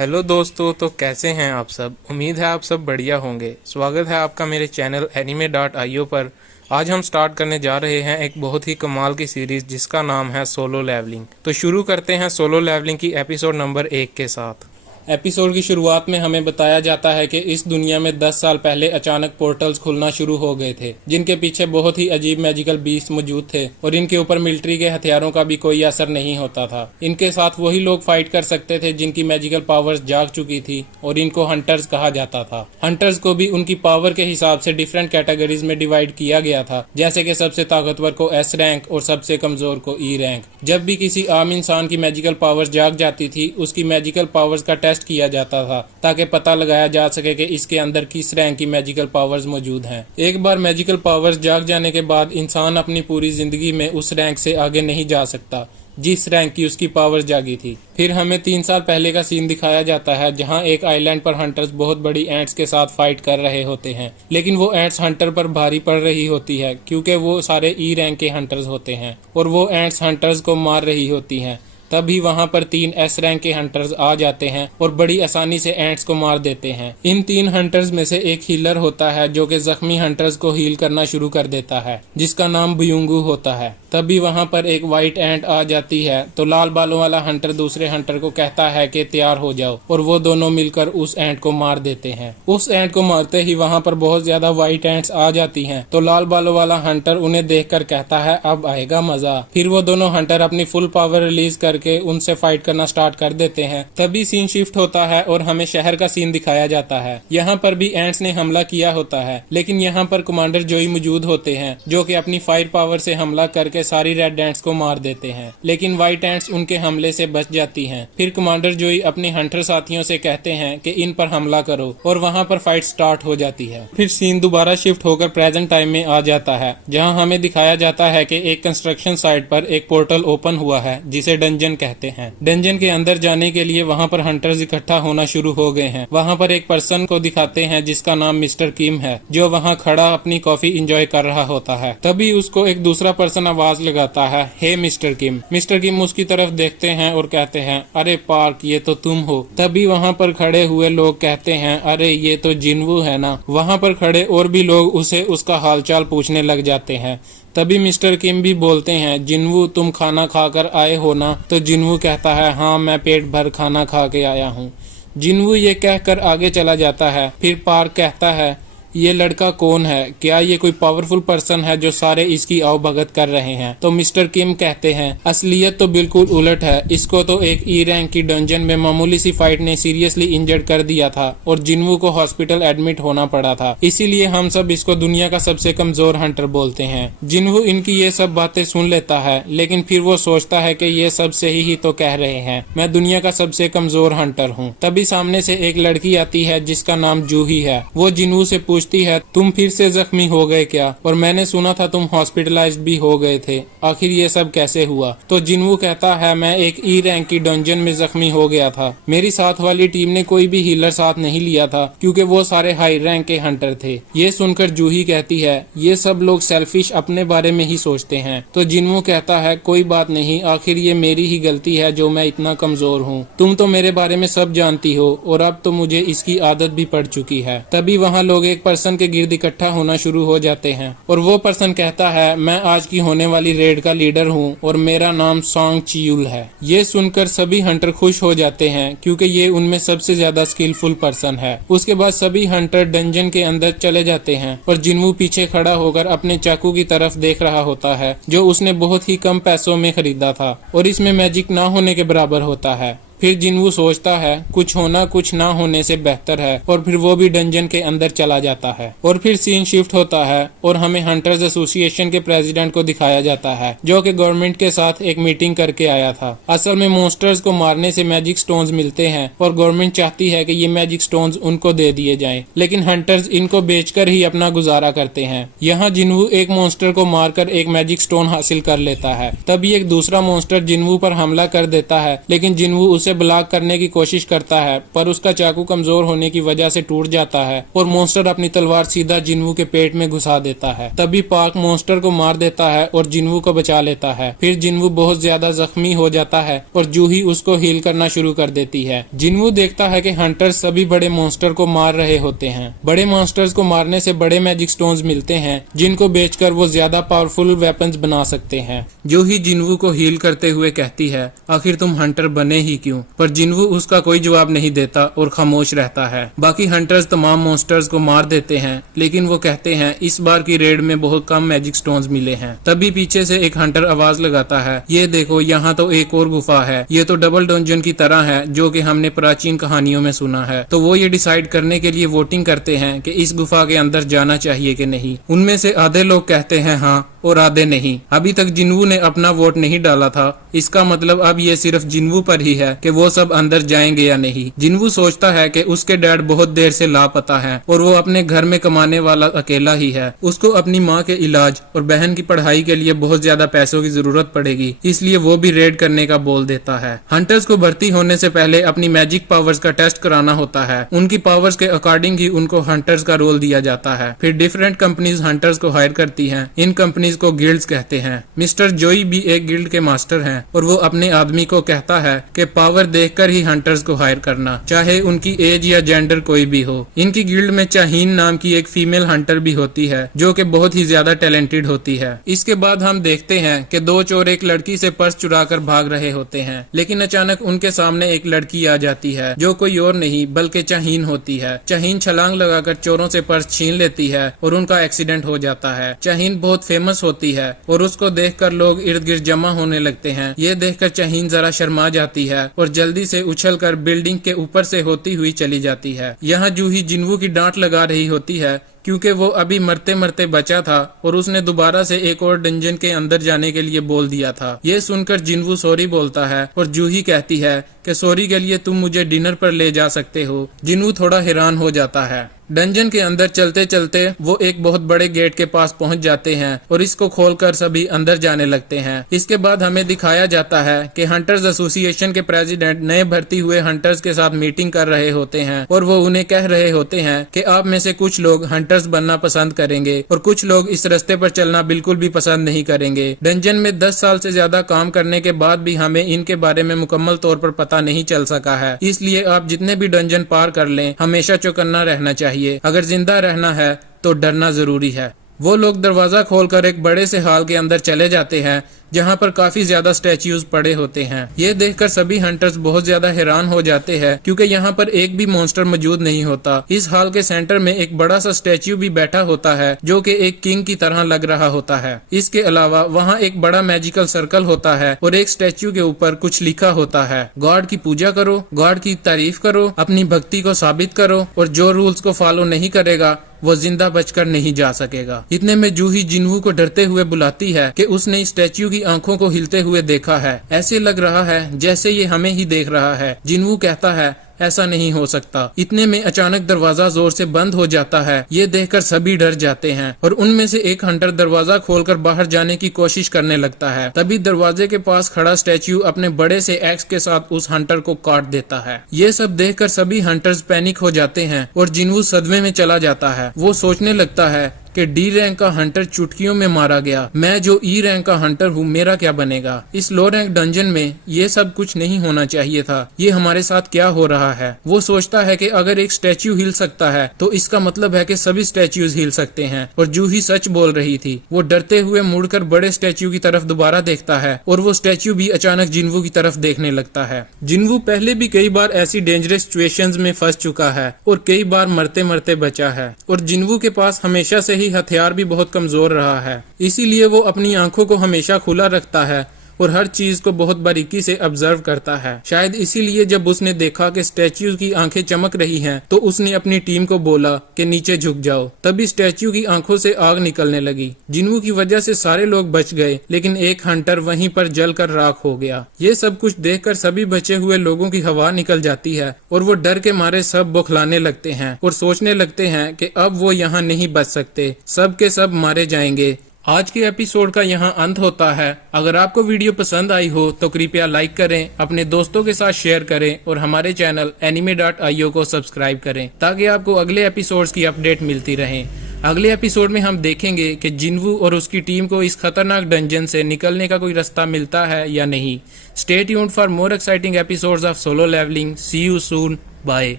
Hello दोस्तों, तो कैसे हैं आप सब। उम्मीद है आप सब बढ़िया होंगे। स्वागत है आपका मेरे चैनल anime.io पर। आज हम स्टार्ट करने जा रहे हैं एक बहुत ही कमाल की सीरीज़ जिसका नाम है सोलो लेवलिंग। तो शुरू करते हैं सोलो लेवलिंग की एपिसोड नंबर 1 के साथ। एपिसोड की शुरुआत में हमें बताया जाता है कि इस दुनिया में 10 साल पहले अचानक पोर्टल्स खुलना शुरू हो गए थे, जिनके पीछे बहुत ही अजीब मैजिकल बीस्ट मौजूद थे और इनके ऊपर मिलिट्री के हथियारों का भी कोई असर नहीं होता था। इनके साथ वही लोग फाइट कर सकते थे जिनकी मैजिकल पावर्स जाग चुकी थी और इनको हंटर्स कहा जाता था। हंटर्स को भी उनकी पावर के हिसाब से डिफरेंट कैटेगरीज में डिवाइड किया गया था, जैसे कि सबसे ताकतवर को एस रैंक और सबसे कमजोर को ई रैंक। जब भी किसी आम इंसान की मैजिकल पावर्स जाग जाती थी, उसकी मैजिकल पावर्स का टेस्ट किया जाता था ताकि पता लगाया जा सके कि इसके अंदर किस रैंक की मैजिकल पावर्स मौजूद हैं। एक बार मैजिकल पावर्स जाग जाने के बाद इंसान अपनी पूरी जिंदगी में उस रैंक से आगे नहीं जा सकता जिस रैंक की उसकी पावर जागी थी। फिर हमें 3 साल पहले का सीन दिखाया जाता है, जहां एक आइलैंड पर हंटर्स बहुत बड़ी एंट्स के साथ फाइट कर रहे होते हैं, लेकिन वो एंट्स हंटर पर भारी पड़ रही होती है क्योंकि वो सारे ई रैंक के हंटर्स होते हैं और वो एंट्स हंटर्स को मार रही होती हैं। तभी वहां पर 3 एस रैंक के हंटर्स आ जाते हैं और बड़ी आसानी से एंट्स को मार देते हैं। इन 3 हंटर्स में से एक हीलर होता है जो कि जख्मी हंटर्स को हील करना शुरू कर देता है, जिसका नाम बुयुंगू होता है। तभी वहां पर एक व्हाइट एंट आ जाती है, तो लाल बालों वाला हंटर दूसरे हंटर को कहता है कि तैयार हो जाओ, और वो दोनों मिलकर उस एंट को मार देते हैं। उस एंट को मारते ही वहां पर बहुत ज्यादा व्हाइट एंट्स आ जाती हैं, तो लाल बालों वाला हंटर उन्हें देखकर कहता है अब आएगा मजा। फिर वो दोनों हंटर अपनी फुल पावर रिलीज करके उनसे फाइट करना स्टार्ट कर देते हैं। तभी सीन शिफ्ट होता है और हमें शहर का सीन दिखाया जाता है। यहाँ पर भी एंट्स ने हमला किया होता है, लेकिन यहाँ पर कमांडर जोई मौजूद होते हैं जो कि अपनी फायर पावर से हमला करके सारी रेड एंट्स को मार देते हैं, लेकिन व्हाइट एंट्स उनके हमले से बच जाती हैं। फिर कमांडर जोई अपने हंटर साथियों से कहते हैं कि इन पर हमला करो और वहां पर फाइट स्टार्ट हो जाती है। फिर सीन दोबारा शिफ्ट होकर प्रेजेंट टाइम में आ जाता है, जहां हमें दिखाया जाता है कि एक कंस्ट्रक्शन साइट पर एक पोर्टल ओपन हुआ है जिसे डंजन कहते हैं। डंजन के अंदर जाने के लिए वहां पर हंटर्स इकट्ठा होना शुरू हो गए हैं। वहां पर एक पर्सन को दिखाते हैं जिसका नाम मिस्टर किम है, जो वहां खड़ा अपनी कॉफी एंजॉय कर रहा होता है। तभी उसको एक दूसरा पर्सन आवाज लगाता है, हे मिस्टर किम। मिस्टर किम उसकी तरफ देखते हैं और कहते हैं, अरे पार्क, ये तो तुम हो। तभी वहां पर खड़े हुए लोग कहते हैं, अरे ये तो जिनवू है ना। वहां पर खड़े और भी लोग उसे उसका हालचाल पूछने लग जाते हैं। तभी मिस्टर किम भी बोलते हैं, जिनवू तुम खाना खाकर आए हो ना। तो जिनवू कहता है, हाँ मैं पेट भर खाना खा के आया हूँ। जिनवू ये कहकर आगे चला जाता है। फिर पार्क कहता है, ये लड़का कौन है? क्या ये कोई पावरफुल पर्सन है जो सारे इसकी आवभगत कर रहे हैं? तो मिस्टर किम कहते हैं, असलियत तो बिल्कुल उलट है। इसको तो एक ई रैंक की डंजन में मामूली सी फाइट ने सीरियसली इंजर्ड कर दिया था और जिनवू को हॉस्पिटल एडमिट होना पड़ा था। इसीलिए हम सब इसको दुनिया का सबसे कमजोर हंटर बोलते हैं। जिनवू इनकी ये सब बातें सुन लेता है, लेकिन फिर वो सोचता है कि ये सब सही ही तो कह रहे हैं, मैं दुनिया का सबसे कमजोर हंटर हूँ। तभी सामने से एक लड़की आती है जिसका नाम जूही है। वो जिनवू से पूछती है, तुम फिर से जख्मी हो गए क्या? और मैंने सुना था तुम हॉस्पिटलाइज्ड भी हो गए थे, आखिर ये सब कैसे हुआ? तो जिनवू कहता है, मैं एक ई रैंक की डंजन में जख्मी हो गया था। मेरी साथ वाली टीम ने कोई भी हीलर साथ नहीं लिया था क्योंकि वो सारे हाई रैंक के हंटर थे। ये सुनकर जूही कहती है, ये सब लोग सेल्फिश अपने बारे में ही सोचते हैं। तो जिनवू कहता है, कोई बात नहीं, आखिर ये मेरी ही गलती है जो मैं इतना कमजोर हूँ। तुम तो मेरे बारे में सब जानती हो और अब तो मुझे इसकी आदत भी पड़ चुकी है। तभी वहाँ लोग एक पर्सन के गिर्द इकट्ठा होना शुरू हो जाते हैं और वो पर्सन कहता है, मैं आज की होने वाली रेड का लीडर हूँ और मेरा नाम सॉन्ग चियूल है। ये सुनकर सभी हंटर खुश हो जाते हैं क्योंकि ये उनमें सबसे ज्यादा स्किलफुल पर्सन है। उसके बाद सभी हंटर डंजन के अंदर चले जाते हैं और जिनवू पीछे खड़ा होकर अपने चाकू की तरफ देख रहा होता है, जो उसने बहुत ही कम पैसों में खरीदा था और इसमें मैजिक ना होने के बराबर होता है। फिर जिनवू सोचता है, कुछ होना कुछ ना होने से बेहतर है, और फिर वो भी डंजन के अंदर चला जाता है। और फिर सीन शिफ्ट होता है और हमें हंटर्स एसोसिएशन के प्रेसिडेंट को दिखाया जाता है, जो कि गवर्नमेंट के साथ एक मीटिंग करके आया था। असल में मॉन्स्टर्स को मारने से मैजिक स्टोन्स मिलते हैं और गवर्नमेंट चाहती है कि ये मैजिक स्टोन्स उनको दे दिए जाएं, लेकिन हंटर्स इनको बेचकर ही अपना गुजारा करते हैं। यहाँ जिनवू एक मॉन्स्टर को मारकर एक मैजिक स्टोन हासिल कर लेता है। तभी एक दूसरा मॉन्स्टर जिनवू पर हमला कर देता है, लेकिन जिनवू उसे उसे ब्लॉक करने की कोशिश करता है, पर उसका चाकू कमजोर होने की वजह से टूट जाता है और मॉन्स्टर अपनी तलवार सीधा जिन्वू के पेट में घुसा देता है। तभी पार्क मॉन्स्टर को मार देता है और जिन्वू को बचा लेता है। फिर जिन्वू बहुत ज्यादा जख्मी हो जाता है और जूही उसको हील करना शुरू कर देती है। जिन्वू देखता है कि हंटर्स सभी बड़े मॉन्स्टर को मार रहे होते हैं। बड़े मॉन्स्टर्स को मारने से बड़े मैजिक स्टोन्स मिलते हैं, जिनको बेचकर वो ज्यादा पावरफुल वेपन्स बना सकते हैं। जूही जिन्वू को हील करते हुए कहती है, आखिर तुम हंटर बने ही क्यों? पर जिन्वू उसका कोई जवाब नहीं देता और खामोश रहता है। बाकी हंटर्स तमाम मॉन्स्टर्स को मार देते हैं, लेकिन वो कहते हैं इस बार की रेड में बहुत कम मैजिक स्टोन्स मिले हैं। तभी पीछे से एक हंटर आवाज लगाता है, ये देखो यहाँ तो एक और गुफा है, ये तो डबल डंजन की तरह है जो कि हमने प्राचीन कहानियों में सुना है। तो वो ये डिसाइड करने के लिए वोटिंग करते हैं कि इस गुफा के अंदर जाना चाहिए कि नहीं। उनमें से आधे लोग कहते हैं हाँ और आधे नहीं। अभी तक जिन्वू ने अपना वोट नहीं डाला था, इसका मतलब अब ये सिर्फ जिन्वू पर ही है कि वो सब अंदर जाएंगे या नहीं। जिन्वू सोचता है कि उसके डैड बहुत देर से लापता है और वो अपने घर में कमाने वाला अकेला ही है। उसको अपनी माँ के इलाज और बहन की पढ़ाई के लिए बहुत ज्यादा पैसों की जरूरत पड़ेगी, इसलिए वो भी रेड करने का बोल देता है। हंटर्स को भर्ती होने से पहले अपनी मैजिक पावर्स का टेस्ट कराना होता है। उनकी पावर्स के अकॉर्डिंग ही उनको हंटर्स का रोल दिया जाता है। फिर डिफरेंट कंपनीज हंटर्स को हायर करती हैं। इन कंपनीज को गिल्ड्स कहते हैं। मिस्टर जोई भी एक गिल्ड के मास्टर हैं और वो अपने आदमी को कहता है कि पावर देखकर ही हंटर्स को हायर करना, चाहे उनकी एज या जेंडर कोई भी हो। इनकी गिल्ड में चाहीन नाम की एक फीमेल हंटर भी होती है जो कि बहुत ही ज्यादा टैलेंटेड होती है। इसके बाद हम देखते हैं कि दो चोर एक लड़की से पर्स चुराकर भाग रहे होते हैं, लेकिन अचानक उनके सामने एक लड़की आ जाती है जो कोई और नहीं बल्कि चाहीन होती है। चाहीन छलांग लगाकर चोरों से पर्स छीन लेती है और उनका एक्सीडेंट हो जाता है। चाहीन बहुत फेमस होती है और उसको देखकर लोग इर्द गिर्द जमा होने लगते हैं। ये देखकर चाहीन जरा शर्मा जाती है और जल्दी से उछलकर बिल्डिंग के ऊपर से होती हुई चली जाती है। यहाँ जूही जिन्वू की डांट लगा रही होती है क्योंकि वो अभी मरते मरते बचा था और उसने दोबारा से एक और डंजन के अंदर जाने के लिए बोल दिया था। ये सुनकर जिन्वू सॉरी बोलता है और जूही कहती है कि सॉरी के लिए तुम मुझे डिनर पर ले जा सकते हो। जिन्वू थोड़ा हैरान हो जाता है। डंजन के अंदर चलते चलते वो एक बहुत बड़े गेट के पास पहुंच जाते हैं और इसको खोलकर सभी अंदर जाने लगते हैं। इसके बाद हमें दिखाया जाता है कि हंटर्स एसोसिएशन के प्रेसिडेंट नए भर्ती हुए हंटर्स के साथ मीटिंग कर रहे होते हैं और वो उन्हें कह रहे होते हैं कि आप में से कुछ लोग हंटर्स बनना पसंद करेंगे और कुछ लोग इस रास्ते पर चलना बिल्कुल भी पसंद नहीं करेंगे। डंजन में 10 साल से ज्यादा काम करने के बाद भी हमें इनके बारे में मुकम्मल तौर पर पता नहीं चल सका है, इसलिए आप जितने भी डंजन पार कर लें हमेशा चौकन्ना रहना चाहिए। अगर जिंदा रहना है तो डरना जरूरी है। वो लोग दरवाजा खोलकर एक बड़े से हॉल के अंदर चले जाते हैं जहाँ पर काफी ज्यादा स्टैच्यूज पड़े होते हैं। ये देखकर सभी हंटर्स बहुत ज्यादा हैरान हो जाते हैं क्योंकि यहाँ पर एक भी मॉन्स्टर मौजूद नहीं होता। इस हॉल के सेंटर में एक बड़ा सा स्टैच्यू भी बैठा होता है जो कि एक किंग की तरह लग रहा होता है। इसके अलावा वहाँ एक बड़ा मैजिकल सर्कल होता है और एक स्टैच्यू के ऊपर कुछ लिखा होता है, गॉड की पूजा करो, गॉड की तारीफ करो, अपनी भक्ति को साबित करो और जो रूल्स को फॉलो नहीं करेगा वो जिंदा बचकर नहीं जा सकेगा। इतने में जूही जिन्वू को डरते हुए बुलाती है कि उसने स्टैच्यू की आंखों को हिलते हुए देखा है। ऐसे लग रहा है जैसे ये हमें ही देख रहा है। जिन्वू कहता है ऐसा नहीं हो सकता। इतने में अचानक दरवाजा जोर से बंद हो जाता है। ये देखकर सभी डर जाते हैं और उनमें से एक हंटर दरवाजा खोलकर बाहर जाने की कोशिश करने लगता है। तभी दरवाजे के पास खड़ा स्टैच्यू अपने बड़े से एक्स के साथ उस हंटर को काट देता है। ये सब देखकर सभी हंटर्स पैनिक हो जाते हैं और जिन्वू सदमे में चला जाता है। वो सोचने लगता है कि डी रैंक का हंटर चुटकियों में मारा गया, मैं जो ई रैंक का हंटर हूँ मेरा क्या बनेगा। इस लो रैंक डंजन में ये सब कुछ नहीं होना चाहिए था, ये हमारे साथ क्या हो रहा है। वो सोचता है कि अगर एक स्टैच्यू हिल सकता है तो इसका मतलब है कि सभी स्टैच्यूज हिल सकते हैं और जूही सच बोल रही थी। वो डरते हुए मुड़कर बड़े स्टैच्यू की तरफ दोबारा देखता है और वो स्टैच्यू भी अचानक जिन्वू की तरफ देखने लगता है। जिन्वू पहले भी कई बार ऐसी डेंजरस सिचुएशंस में फंस चुका है और कई बार मरते मरते बचा है और जिन्वू के पास हमेशा से ही हथियार भी बहुत कमजोर रहा है, इसीलिए वो अपनी आंखों को हमेशा खुला रखता है और हर चीज को बहुत बारीकी से ऑब्जर्व करता है। शायद इसीलिए जब उसने देखा कि स्टैच्यू की आंखें चमक रही हैं, तो उसने अपनी टीम को बोला कि नीचे झुक जाओ। तभी स्टैच्यू की आंखों से आग निकलने लगी। जिन्वू की वजह से सारे लोग बच गए, लेकिन एक हंटर वहीं पर जलकर राख हो गया। ये सब कुछ देखकर सभी बचे हुए लोगों की हवा निकल जाती है और वो डर के मारे सब बौखलाने लगते हैं और सोचने लगते हैं कि अब वो यहाँ नहीं बच सकते, सब के सब मारे जाएंगे। आज के एपिसोड का यहाँ अंत होता है। अगर आपको वीडियो पसंद आई हो तो कृपया लाइक करें, अपने दोस्तों के साथ शेयर करें और हमारे चैनल anime.io को सब्सक्राइब करें ताकि आपको अगले एपिसोड्स की अपडेट मिलती रहे। अगले एपिसोड में हम देखेंगे कि जिनवू और उसकी टीम को इस खतरनाक डंजन से निकलने का कोई रास्ता मिलता है या नहीं। Stay tuned for more exciting episodes of Solo Leveling. See you soon. Bye.